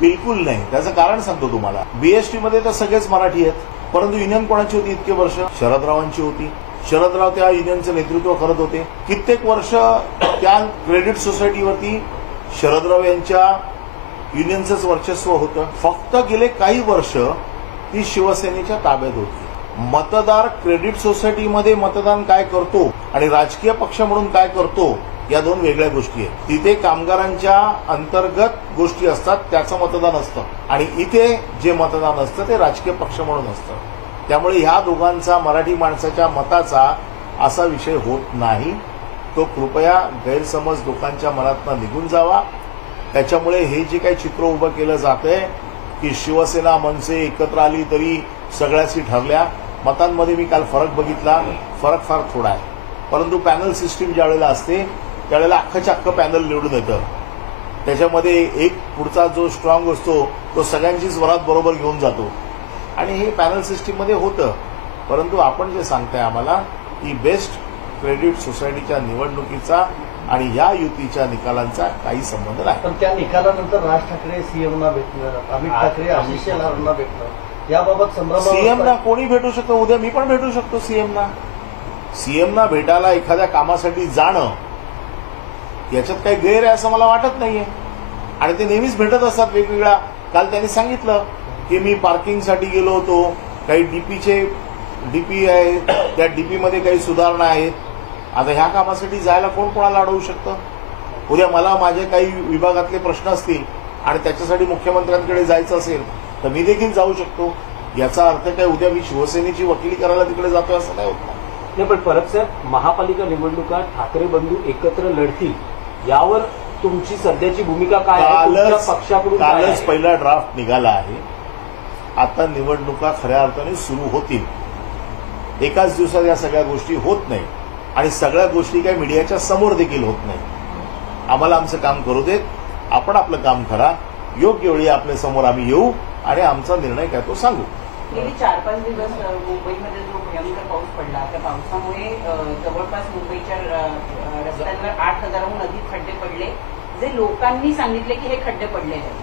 बिलकुल नाही. त्याचं कारण सांगतो तुम्हाला. बीएसटी मध्ये तर सगळेच मराठी आहेत, परंतु युनियन कोणाची होती इतके वर्ष? शरदरावांची होती. शरदराव त्या युनियनचं नेतृत्व करत होते. कित्येक वर्ष त्या क्रेडिट सोसायटीवरती शरदराव यांच्या युनियनचंच वर्चस्व होतं. फक्त गेले काही वर्ष ती शिवसेनेच्या ताब्यात होती. मतदार क्रेडिट सोसायटीमध्ये मतदान काय करतो आणि राजकीय पक्ष म्हणून काय करतो या दोन वेगळ्या गोष्टी आहेत. तिथे कामगारांच्या अंतर्गत गोष्टी असतात, त्याचं मतदान असतं, आणि इथे जे मतदान असतं ते राजकीय पक्ष म्हणून असतं. त्यामुळे ह्या दोघांचा मराठी माणसाच्या मताचा असा विषय होत नाही. तो कृपया गैरसमज लोकांच्या मनातनं निघून जावा. त्याच्यामुळे हे जे काही चित्र उभं केलं जातंय की शिवसेना मनसे एकत्र आली तरी सगळ्याशी ठरल्या, मतांमध्ये मी काल फरक बघितला. फरक फार थोडा आहे, परंतु पॅनल सिस्टीम ज्या वेळेला असते त्यावेळेला अख्खच्या अख्खं पॅनल निवडून येतं. त्याच्यामध्ये एक पुढचा जो स्ट्रॉंग असतो तो सगळ्यांचीच वरात बरोबर घेऊन जातो, आणि हे पॅनल सिस्टीममध्ये होतं. परंतु आपण जे सांगताय आम्हाला की बेस्ट क्रेडिट सोसायटीच्या निवडणुकीचा आणि या युतीच्या निकालांचा काही संबंध नाही. पण त्या निकालानंतर राज ठाकरे सीएमना भेटणार, अमित ठाकरे आशिष शेलारांना भेटणार, याबाबत संभ्रम. सीएमना कोणी भेटू शकतो? उद्या मी पण भेटू शकतो सीएमना. सीएमना भेटायला एखाद्या कामासाठी जाणं याच्यात काही गैर आहे असं मला वाटत नाहीये, आणि ते नेहमीच भेटत असतात वेगवेगळ्या. काल त्यांनी सांगितलं की मी पार्किंगसाठी गेलो होतो, काही डीपी आहे, त्या डीपीमध्ये काही सुधारणा आहेत. आता ह्या कामासाठी जायला कोण कोणाला अडवू शकतं? उद्या मला माझे काही विभागातले प्रश्न असतील आणि त्याच्यासाठी मुख्यमंत्र्यांकडे जायचं असेल तर मी देखील जाऊ शकतो. याचा अर्थ काय उद्या मी शिवसेनेची वकिली करायला तिकडे जातोय असं नाही होत. नाही, पण परब साहेब, महापालिका निवडणुका ठाकरे बंधू एकत्र लढतील यावर तुमची सध्याची भूमिका काय आहे? पक्षाकडून कालच पहिला ड्राफ्ट निघाला आहे. आता निवडणुका खऱ्या अर्थाने सुरू होतील. एकाच दिवसात या सगळ्या गोष्टी होत नाही, आणि सगळ्या गोष्टी काही मीडियाच्या समोर देखील होत नाही. आम्हाला आमचं काम करू देत. आपण आपलं काम करा. योग्य वेळी आपल्या समोर आम्ही येऊ आणि आमचा निर्णय काय तो सांगू. गेली 4-5 दिवस मुंबईमध्ये जो भयंकर पाऊस पडला, त्या पावसामुळे जवळपास मुंबईच्या रस्त्यांवर 8,000हून अधिक खड्डे पडले. जे लोकांनी सांगितले की हे खड्डे पडलेले आहेत,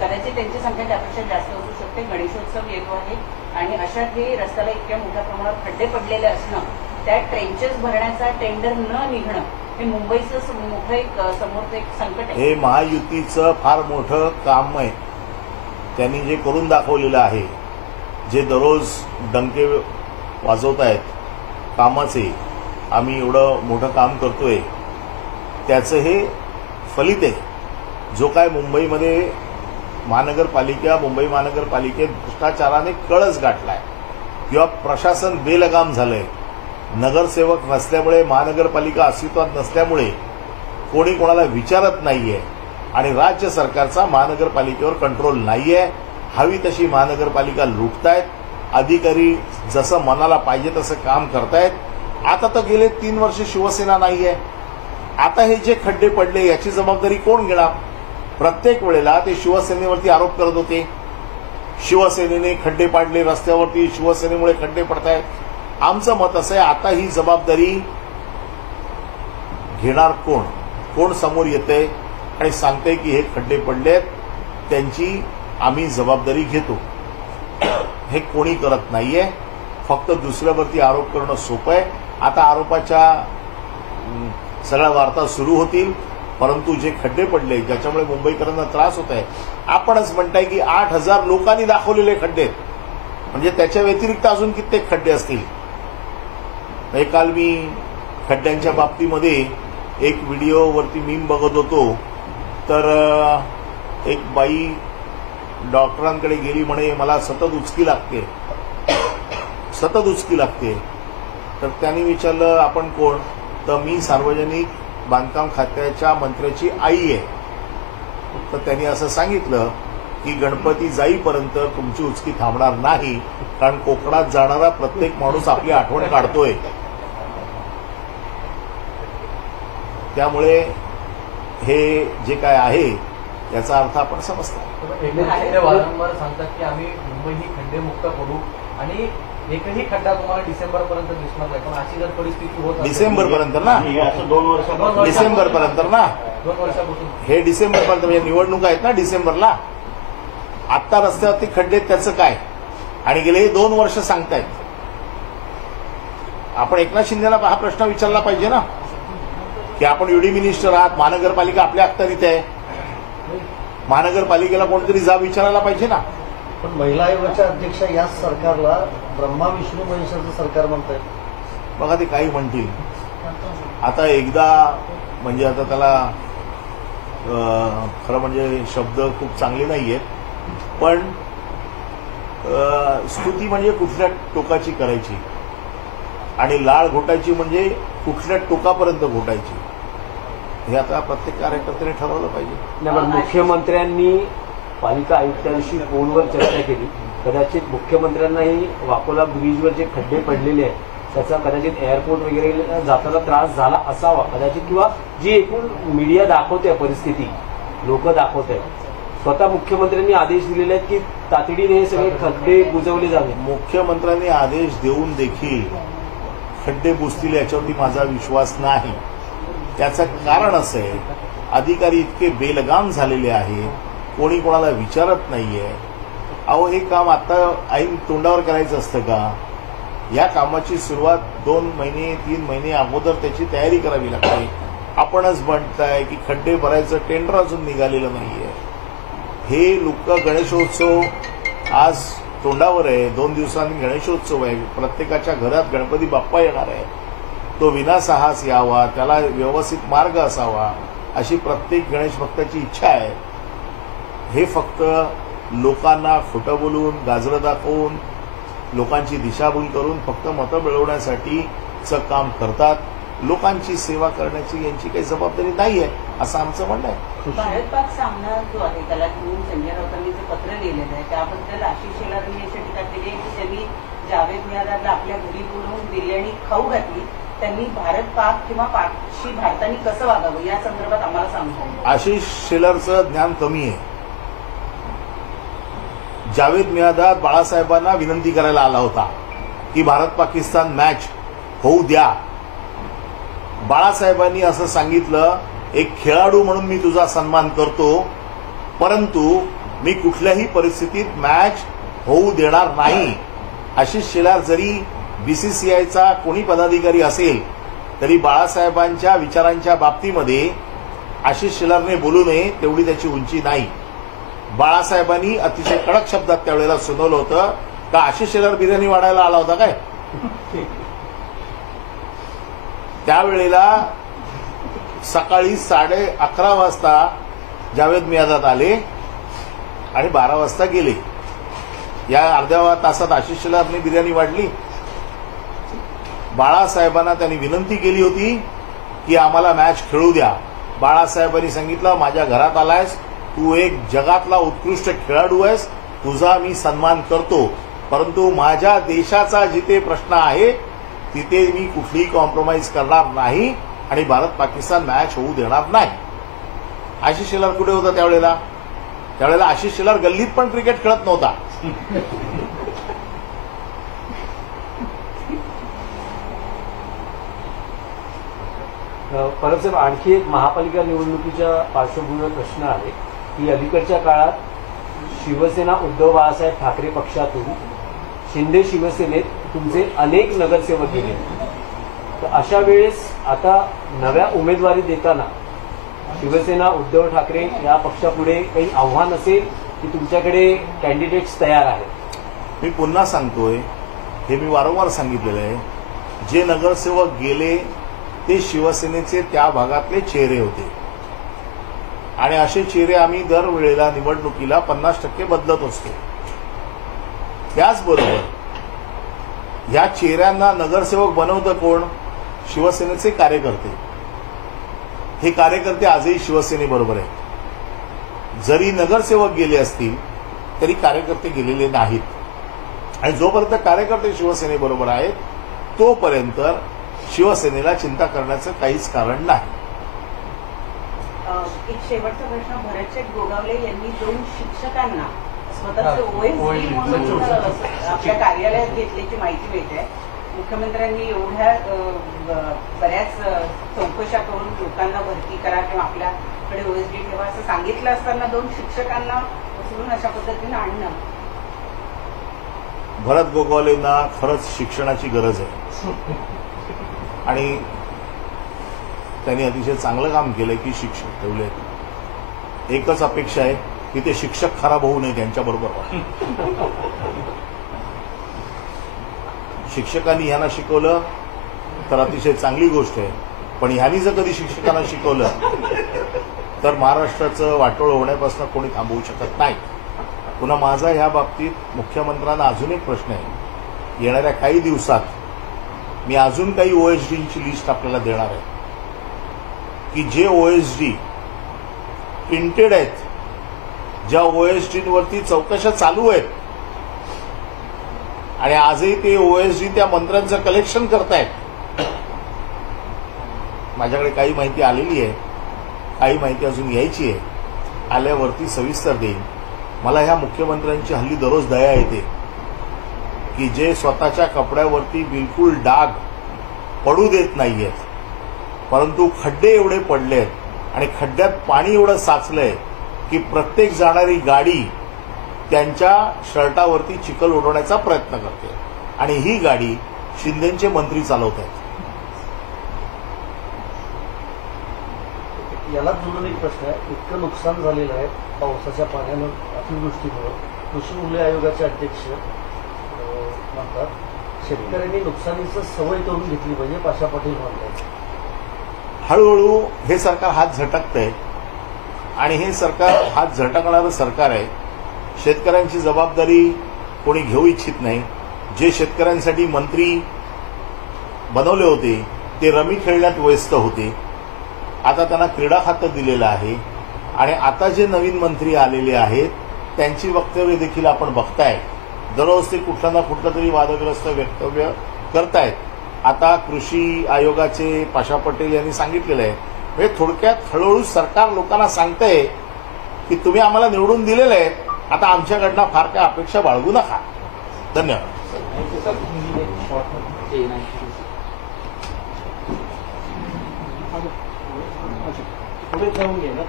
कदाचित त्यांची संख्या त्यापेक्षा जास्त असू शकते. गणेशोत्सव येतो आहे आणि अशात हे रस्त्याला इतक्या मोठ्या प्रमाणात खड्डे पडलेले असणं, त्या ट्रेंचेस भरण्याचा टेंडर न निघणं, हे मुंबईचं मोठं एक समोरचं एक संकट आहे. हे महायुतीचं फार मोठं काम आहे. त्यांनी जे करून दाखवलेलं आहे, जे दररोज डंके वाजवत आहेत कामाचे, आम्ही एवढं मोठं काम करतोय, त्याचं हे फलित आहे. जो काय मुंबई महानगरपालिकेत भ्रष्टाचाराने कळस गाठलाय किंवा प्रशासन बेलगाम झालंय, नगरसेवक नसल्यामुळे, महानगरपालिका अस्तित्वात नसल्यामुळे कोणी कोणाला विचारत नाहीये, आणि राज्य सरकारचा महानगरपालिकेवर कंट्रोल नाहीये. हवी तशी महानगरपालिका लुटतायत. अधिकारी जसं मनाला पाहिजे तसं काम करतायत. आता तर गेले 3 वर्ष शिवसेना नाहीये. आता हे जे खड्डे पडले याची जबाबदारी कोण घेणार? प्रत्येक वेळेला ते शिवसेनेवरती आरोप करत होते. शिवसेनेने खड्डे पाडले रस्त्यावरती, शिवसेनेमुळे खड्डे पडतायत. आमचं मत असं आहे, आता ही जबाबदारी घेणार कोण? कोण समोर येतंय आणि सांगतंय की हे खड्डे पडलेत, त्यांची आम्ही जबाबदारी घेतो. हे कोणी करत नाहीये. फक्त दुसऱ्यावरती आरोप करणं सोपं आहे. आता आरोपाच्या सगळ्या वार्ता सुरू होतील, परंतु जे खड्डे पडले ज्याच्यामुळे मुंबईकरांना त्रास होत आहे, आपणच म्हणताय की 8,000 लोकांनी दाखवलेले खड्डे, म्हणजे त्याच्या व्यतिरिक्त अजून कित्येक खड्डे असतील. काल मी खड्ड्यांच्या बाबतीमध्ये एक व्हिडिओवरती मीम बघत होतो, तर एक बाई डॉक्टरांकडे गेली, म्हणे मला सतत उचकी लागते. तर त्यांनी विचारलं आपण कोण? तर मी सार्वजनिक बांधकाम खात्याच्या मंत्र्याची आई आहे. तर त्यांनी असं सांगितलं की गणपती जाईपर्यंत तुमची उचकी थांबणार नाही, कारण कोकणात जाणारा प्रत्येक माणूस आपली आठवण काढतोय. त्यामुळे हे जे काय आहे याचा अर्थ आपण समजतो. वारंवार सांगतात की आम्ही मुंबई ही खड्डेमुक्त करू आणि एकही खड्डा तुम्हाला डिसेंबरपर्यंत दिसणार नाही. पण अशी जर परिस्थिती होत डिसेंबरपर्यंत ना, 2 वर्षापासून हे डिसेंबरपर्यंत, म्हणजे निवडणुका आहेत ना डिसेंबरला, आत्ता रस्त्यावरती खड्डे त्याचं काय, आणि गेले 2 वर्ष सांगतायत. आपण एकनाथ शिंदेला हा प्रश्न विचारला पाहिजे ना, की आपण युडी मिनिस्टर आहात, महानगरपालिका आपल्या अखत्यारीत आहे, महानगरपालिकेला कोणतरी जाब विचारायला पाहिजे ना. पण महिला आयोगाच्या अध्यक्षा याच सरकारला ब्रह्मा विष्णू महेशाचं सरकार म्हणतायत. बघा ते काही म्हणतील. आता एकदा म्हणजे आता त्याला खरं म्हणजे शब्द खूप चांगले नाही आहेत, पण स्तुती म्हणजे कुठल्या टोकाची करायची आणि लाळ घोटायची म्हणजे कुठल्या टोकापर्यंत घोटायची, हे आता प्रत्येक कार्यकर्त्याने ठरवलं पाहिजे. नाही, पण मुख्यमंत्र्यांनी पालिका आयुक्तांशी फोनवर चर्चा केली. कदाचित मुख्यमंत्र्यांनाही वाकोला ब्रिजवर जे खड्डे पडलेले आहेत त्याचा कदाचित एअरपोर्ट वगैरे जाताना त्रास झाला असावा कदाचित, किंवा जी एकूण मीडिया दाखवते परिस्थिती, लोक दाखवत आहेत. स्वतः मुख्यमंत्र्यांनी आदेश दिलेले आहेत की तातडीने हे सगळे खड्डे बुजवले जावे. मुख्यमंत्र्यांनी आदेश देऊन देखील खड्डे बुजतील याच्यावरती माझा विश्वास नाही. त्याचं कारण असं आहे, अधिकारी इतके बेलगाम झालेले आहेत, कोणी कोणाला विचारत नाहीये. अहो, हे काम आता ऐन तोंडावर करायचं असतं का? या कामाची सुरुवात 2 महिने 3 महिने अगोदर त्याची तयारी करावी लागते. आपणच म्हणताय की खड्डे भरायचं टेंडर अजून निघालेलं नाहीये. हे लोक गणेशोत्सव आज तोंडावर आहे, 2 दिवसांनी गणेशोत्सव आहे, प्रत्येकाच्या घरात गणपती बाप्पा येणार आहे. तो विनासाहस यावा, त्याला व्यवस्थित मार्ग असावा अशी प्रत्येक गणेश भक्ताची इच्छा आहे. हे फक्त लोकांना खोटं बोलून, गाजरं दाखवून, लोकांची दिशाभूल करून फक्त मतं मिळवण्यासाठीचं काम करतात. लोकांची सेवा करण्याची यांची काही जबाबदारी नाही आहे असं आमचं म्हणणं आहे. भारत पाक सामना जो आहे त्याला घेऊन संजय राऊतांनी जे पत्र लिहिलेलं आहे त्याबद्दल आशिष शेलारांनी याची टीका केली आहे की त्यांनी जावेद मियादारला आपल्या घरी बोलवून बिर्याणी खाऊ घातली, त्यांनी भारत पाक किंवा पाकशी भारताने कसं वागावं या संदर्भात आम्हाला सांगतो. आशिष शेलारचं ज्ञान कमी आहे. जावेद मियादाद बाळासाहेबांना विनंती करायला आला होता की भारत पाकिस्तान मॅच होऊ द्या. बाळासाहेबांनी असं सांगितलं, एक खेळाडू म्हणून मी तुझा सन्मान करतो, परंतु मी कुठल्याही परिस्थितीत मॅच होऊ देणार नाही. आशिष शेलार जरी बीसीसीआयचा कोणी पदाधिकारी असेल तरी बाळासाहेबांच्या विचारांच्या बाबतीमध्ये आशिष शेलारने बोलू नये तेवढी त्याची उंची नाही. बाळासाहेबांनी अतिशय कडक शब्दात त्यावेळेला सुनावलं होतं का आशिष शेलार बिर्याणी वाढायला आला होता काय. त्यावेळेला सकाळी 11:30 वाजता जावेद मियादाद आले आणि 12 वाजता गेले. या अर्ध्या तासात आशिष शेलारने बिर्याणी वाढली. बाळासाहेबांना त्यांनी विनंती केली होती की आम्हाला मॅच खेळू द्या. बाळासाहेबांनी सांगितलं, माझ्या घरात आलायस, तू एक जगातला उत्कृष्ट खेळाडू आहेस, तुझा मी सन्मान करतो, परंतु माझ्या देशाचा जिथे प्रश्न आहे तिथे मी कुठलीही कॉम्प्रोमाइज करणार नाही आणि भारत पाकिस्तान मॅच होऊ देणार नाही. आशिष शेलार कुठे होता त्यावेळेला? त्यावेळेला आशिष शेलार गल्लीत पण क्रिकेट खेळत नव्हता. परत साहेब, आणखी एक महापालिका निवडणुकीच्या पार्श्वभूमीवर प्रश्न आहे की अलीकडच्या काळात शिवसेना उद्धव बाळासाहेब ठाकरे पक्षातून शिंदे शिवसेनेत तुमचे अनेक नगरसेवक गेले. तर अशा वेळेस आता नव्या उमेदवारी देताना शिवसेना उद्धव ठाकरे या पक्षापुढे काही आव्हान असेल की तुमच्याकडे कॅन्डिडेट्स तयार आहेत? मी पुन्हा सांगतोय, हे मी वारंवार सांगितलेलं आहे, जे नगरसेवक गेले ते शिवसेनेचे त्या भागातले चेहरे होते आणि असे चेहरे आम्ही दरवेळेला निवडणुकीला 50% बदलत असतो. त्याचबरोबर या चेहऱ्यांना नगरसेवक बनवतं कोण? शिवसेनेचे कार्यकर्ते. हे कार्यकर्ते आजही शिवसेनेबरोबर आहेत. जरी नगरसेवक गेले असतील तरी कार्यकर्ते गेलेले नाहीत आणि जोपर्यंत कार्यकर्ते शिवसेनेबरोबर आहेत तोपर्यंत शिवसेनेला चिंता करण्याचं काहीच कारण नाही. एक शेवटचा प्रश्न, भरतशेठ गोगावले यांनी 2 शिक्षकांना स्वतःचे ओएसडी म्हणून आपल्या कार्यालयात घेतल्याची माहिती मिळते. मुख्यमंत्र्यांनी एवढ्या बऱ्याच चौकशा करून लोकांना भरती करा किंवा आपल्या शिक्षकांकडे ओएसडी ठेवा असं सांगितलं असताना 2 शिक्षकांना उचलून अशा पद्धतीने आणणं. भरत गोगावलेंना खरंच शिक्षणाची गरज आहे आणि त्यांनी अतिशय चांगलं काम केलंय की शिक्षक ठेवले. एकच अपेक्षा आहे की ते शिक्षक खराब होऊ नये त्यांच्याबरोबर. शिक्षकांनी ह्यांना शिकवलं तर अतिशय चांगली गोष्ट आहे, पण ह्यांनी जर कधी शिक्षकांना शिकवलं तर महाराष्ट्राचं वाटोळ होण्यापासून कोणी थांबवू शकत नाही. पुन्हा माझा ह्या बाबतीत मुख्यमंत्र्यांना अजून एक प्रश्न आहे. येणाऱ्या काही दिवसात मी अजून काही ओएसडींची लिस्ट आपल्याला देणार आहे की जे ओएसडी प्रिंटेड आहेत, ज्या ओएसडींवरती चौकशा चालू आहेत आणि आजही ते ओएसडी त्या मंत्र्यांचं कलेक्शन करतायत. माझ्याकडे काही माहिती आलेली आहे, काही माहिती अजून यायची आहे. आल्यावरती सविस्तर देईन. मला ह्या मुख्यमंत्र्यांची हल्ली दररोज दया येते की जे स्वतःच्या कपड्यावरती बिलकुल डाग पडू देत नाहीयेत, परंतु खड्डे एवढे पडलेत आणि खड्ड्यात पाणी एवढं साचलंय की प्रत्येक जाणारी गाडी त्यांच्या शर्टावरती चिखल उडवण्याचा प्रयत्न करते आणि ही गाडी शिंदेचे मंत्री चालवत आहेत. यालाच जोडून एक प्रश्न आहे. इतकं नुकसान झालेलं आहे पावसाच्या पाण्यानं, अतिवृष्टीमुळे. कृषी मूल्य आयोगाचे अध्यक्ष म्हणतात शेतकऱ्यांनी नुकसानीचं सवय करून घेतली पाहिजे. पाशा पाटील म्हणतात हळूहळू हे सरकार हात झटकतंय आणि हे सरकार हात झटकणारं सरकार आहे. शेतकऱ्यांची जबाबदारी कोणी घेऊ इच्छित नाही. जे शेतकऱ्यांसाठी मंत्री बनवले होते ते रमी खेळण्यात व्यस्त होते. आता त्यांना क्रीडा खातं दिलेलं आहे आणि आता जे नवीन मंत्री आलेले आहेत त्यांची वक्तव्य देखील आपण बघताय. दररोज ते कुठलं ना कुठलं तरी वादग्रस्त वक्तव्य करतायत. आता कृषी आयोगाचे पाशा पटेल यांनी सांगितलेलं आहे. म्हणजे थोडक्यात हळूहळू सरकार लोकांना सांगतंय की तुम्ही आम्हाला निवडून दिलेलं आहे, आता आमच्याकडनं फार काय अपेक्षा बाळगू नका. धन्यवाद. पुढे जाऊन घे ना.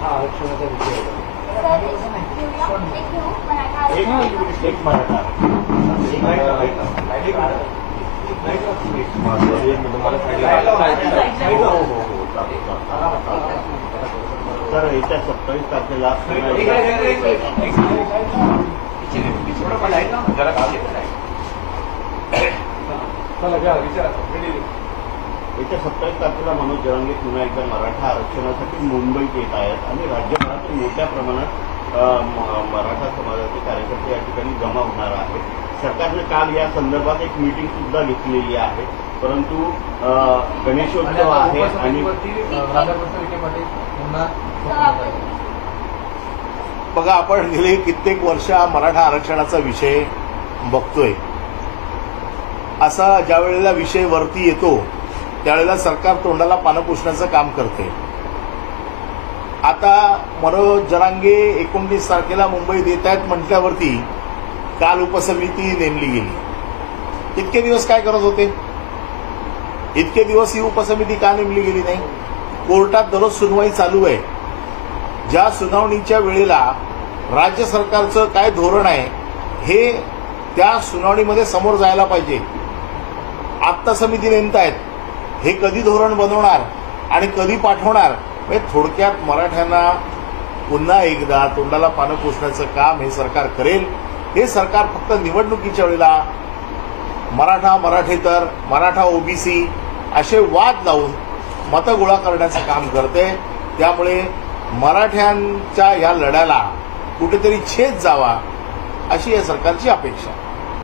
हा आरक्षणाचा विषय तर येत्या 27 तारखेला येत्या 27 तारखेला मनोज जरांगे पुन्हा एकदा मराठा आरक्षणासाठी मुंबईत येत आहेत आणि राज्यभरातून मोठ्या प्रमाणात मराठा समाजाचे कार्यकर्ते या ठिकाणी जमा होणार आहेत. सरकारनं काल या संदर्भात एक मीटिंग सुद्धा घेतलेली आहे, परंतु गणेशोत्सव आहे आणि बघा, आपण गेले कित्येक वर्ष मराठा आरक्षणाचा विषय बघतोय. असा ज्या वेळेला विषय वरती येतो त्यावेळेला सरकार तोंडाला पानं पुसण्याचं काम करते. आता मनोज जरांगे 29 तारखेला मुंबईत येत आहेत म्हटल्यावरती काल उपसमिती नेमली गेली. इतके दिवस काय करत होते? इतके दिवस ही उपसमिती का नेमली गेली नाही? कोर्टात दररोज सुनवाई चालू आहे. ज्या सुनावणीच्या वेळेला राज्य सरकारचं काय धोरण आहे हे त्या सुनावणीमध्ये समोर जायला पाहिजे. आत्ता समिती नेमतायत, हे कधी धोरण बनवणार आणि कधी पाठवणार? थोडक्यात मराठ्यांना पुन्हा एकदा तोंडाला पानं पुसण्याचं काम हे सरकार करेल. हे सरकार फक्त निवडणुकीच्या वेळेला मराठा मराठेतर, मराठा ओबीसी असे वाद लावून मतं गोळा करण्याचं काम करते. त्यामुळे मराठ्यांच्या या लढ्याला कुठेतरी छेद जावा अशी या सरकारची अपेक्षा.